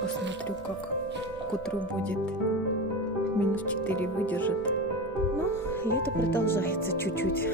Посмотрю, как к утру будет. -4 выдержит. Но лето продолжается чуть-чуть.